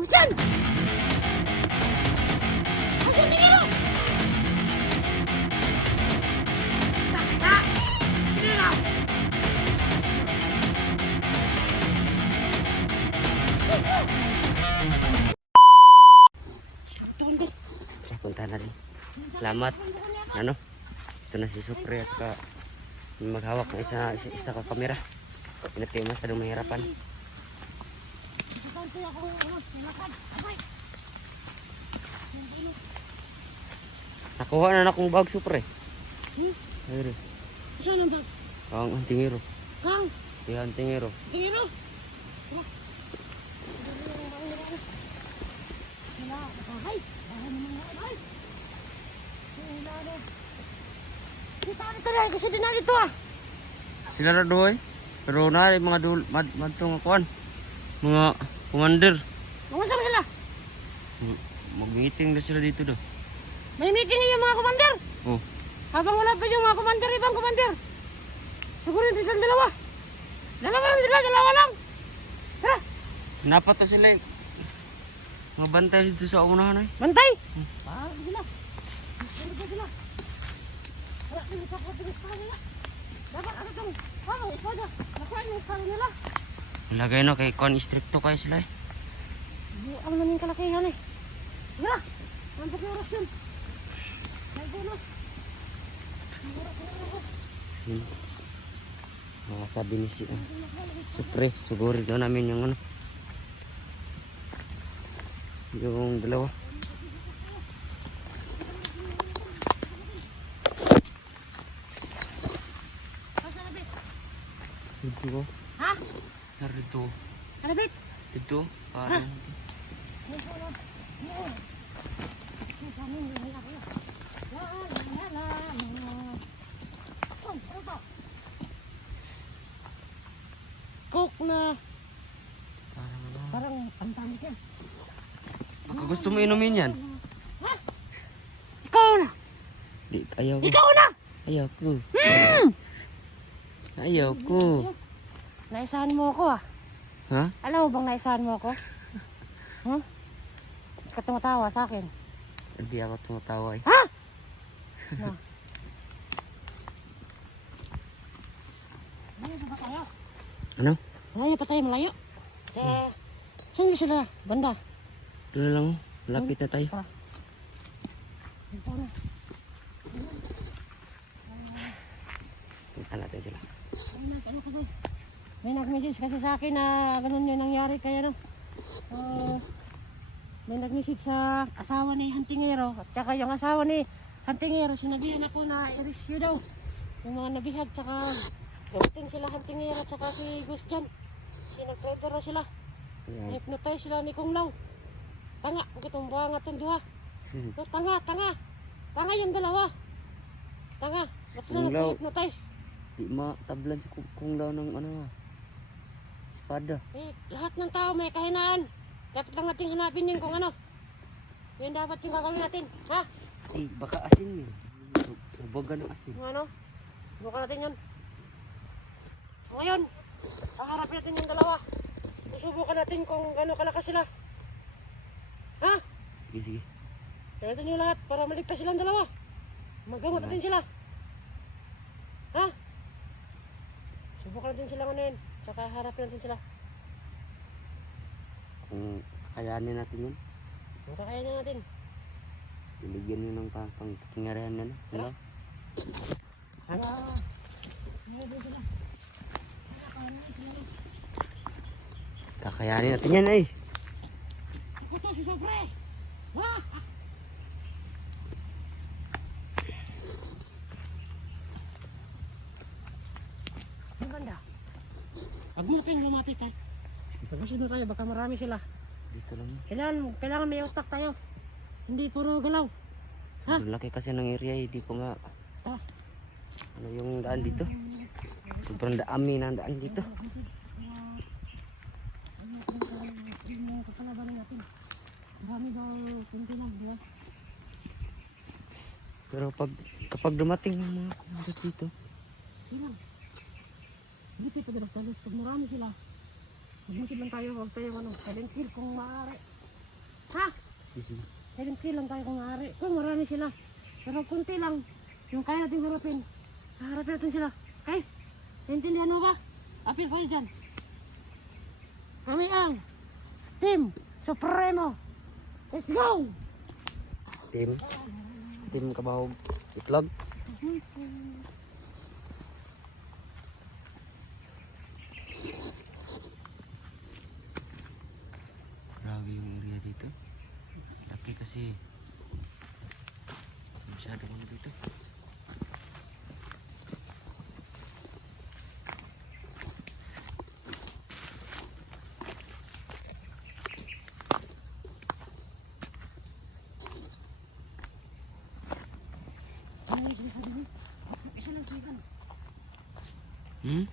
Hujan! Hasil Ningiro! Basta! Sige na! Tara, puntahan natin. Salamat. Ano? Ito na si Supre at maghawak ng isa ka kamera. Hindi tayo masyadong mahirapan. Nakuha na akong bag, Supre. Ayun. Saan ang bag? Ang antingero. Kang! Yung antingero. Ningiro! Kita na tayo kasi din na dito ah. Sila na doy. Pero na mga madtong akuan. Mga commander. Naman sama sila. Mag-meeting na sila dito do. May meeting yung mga commander. Oh. Habang wala pa yung mga commander, ibang commander. Siguro hindi sila dalawa. Dalawa lang sila, dalawa lang. Tara, Napat na sila eh. Mga bantay dito sa unahan ay. bantay. Sila. Sila. Wala, hindi sa pagkakas ka nila. Dapat ano itong, espada. Nakuha yung espada nila. Lagay no kay kon stricto kayo sila eh. Hindi ang maning kalakihan eh. Sila, nampag yung oras yun. May gulo. Mga sabi ni si Supre, siguro daw namin yung ano. Yung dalawa. Dito. Ha? Narito. Ano bit? Dito. Parang. Coke na Parang ano. parang pantamit yan. Baka gusto mo inumin yan? Ha? Ikaw na! Di, ayaw ko. Ikaw na! Ayaw ko. Ayaw ko. Naisahan mo ako ah. Ha? Alam mo bang naisahan mo ako? Huh? Hindi ka tumatawa sa akin. Hindi ako tumatawa eh. Ha? No. Malayo pa tayo? Ano? Malayo pa tayo, malayo. Saan ba sila? Banda. Ito na lang. Malapit na tayo. Ito na. Punta natin sila. Ano ko doon? May nag-message kasi sa akin na ganun yung nangyari kaya no. May nag-message sa asawa ni Hantingero at saka yung asawa ni Hantingero sinabihan ako na i-rescue daw yung mga nabihag tsaka gamitin sila Hantingero at saka si Gus dyan. Sinag-traitor na sila. Ayan. Hypnotize sila ni Kung Lao. Tanga, ang kitong buha nga itong duha. So, tanga. Tanga yung dalawa. Tanga. Ba't sila Kung Lao. nag-hypnotize? Di matablan si kung daw ng ano espada. Eh, lahat ng tao may kahinaan. Dapat lang natin hanapin yun kung ano. Yun dapat yung gagawin natin. Ha? Eh, baka asin yun. Hubaga ng asin. Kung ano? Bukan natin yun. So, ngayon, haharapin natin yung dalawa. Susubukan natin kung gano'n kalakas sila. Ha? Sige. Gawin natin yung lahat para maligtas silang dalawa. Magamot natin sila. Ha? Subukan natin sila ngayon. Saka harapin natin sila. Kung kakayanin natin yun, Kung kakayanin natin. iligyan nyo ng pangkingarihan na. Ano? Kakayanin natin yan eh. Ako to si Sofre! Ha? Ang ganda. Huwag mo natin lumapit tayo. Pag-usod na tayo, baka marami sila. Dito lang. Kailangan may utak tayo. Hindi puro galaw. Ha? Ang laki kasi ng area eh. Di ko nga. Ah. Ano yung daan dito? Sobrang dami na ang daan dito. Yung kapalabanan natin. Marami daw tintinag, di ba? Pero kapag dumating ng mga kumagat dito, Silang. Hindi tayo pag-talos. Pag marami sila, magmutid lang tayo, huwag tayo silent kill kung maaari. Kailan tayo kung maaari. Kung marami sila. Pero kunti lang. Yung kaya natin harapin. Harapin natin sila. Okay? Naintindihan mo ba? Appeal kayo dyan. Kami ang Team Supremo. Let's go! Team Kabahog Itlog. Grabe yung area dito. Laki kasi. Masyadong ano dito. Ano yung sinasabi mo? Isa lang sigan. Hmm?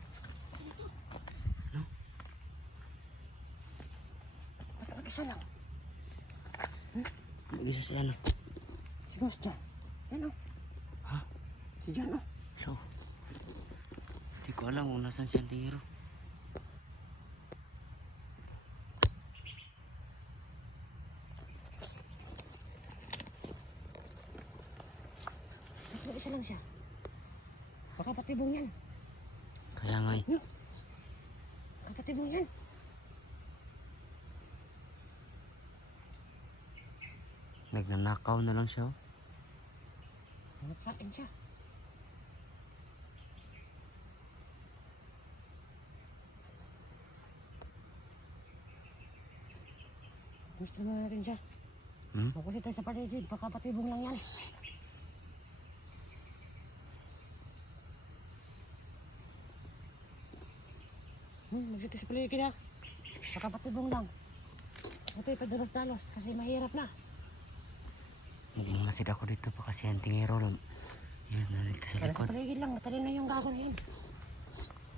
Isa lang. Mag-isa si ano? Si Ghost dyan. Yan o. Ha? Si Jan o. So, hindi ko alam kung nasan si Antingero. Isa lang siya. Baka patibong yan. Kaya nga eh. Baka patibong yan. Nagnanakaw na lang siya. Oh. Nagkain siya. Gusto mo natin siya. Makulit tayo sa paligid. Baka patibong lang yan. Magsito sa paligid ha. Baka patibong lang. Ito ipadalos-dalos kasi mahirap na. Masid ako dito pa kasi Antingero lang. Yan, nandito sa Pero sa likod. paligid lang. Matalin na yung gago na yun.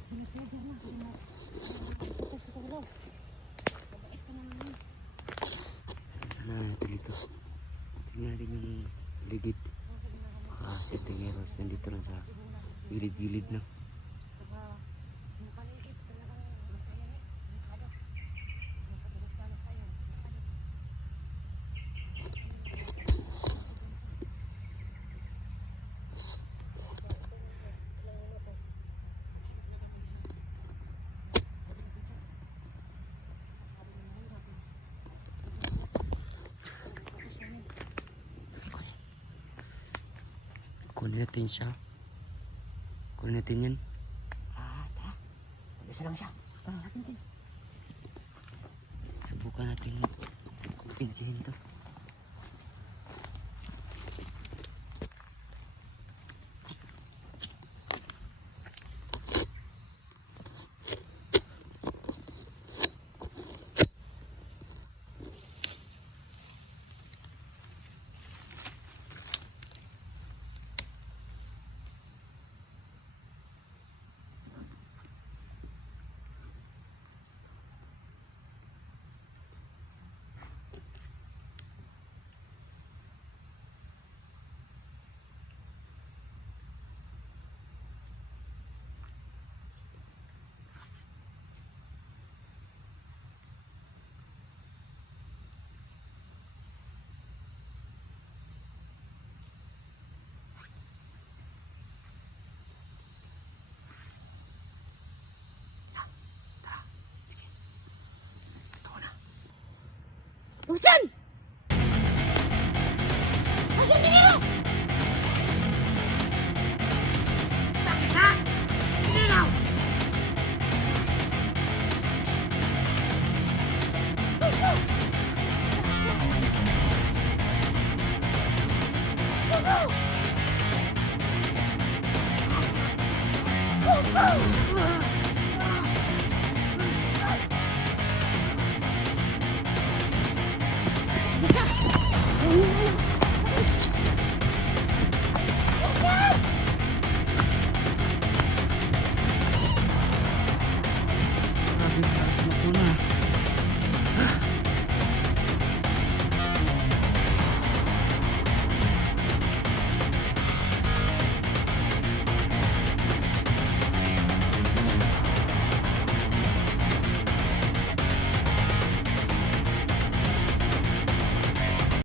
Pinasyagan na. Tapos ito daw. Kabais ka naman yun. Ano ito dito? Tingnan natin yung ligid. Baka si Antingero nandito lang sa gilid-gilid na. Kunin natin siya. Kunin natin yan. Tara. Isa lang siya. Tara natin din. Subukan natin kumpinsihin to. Ghost dyan!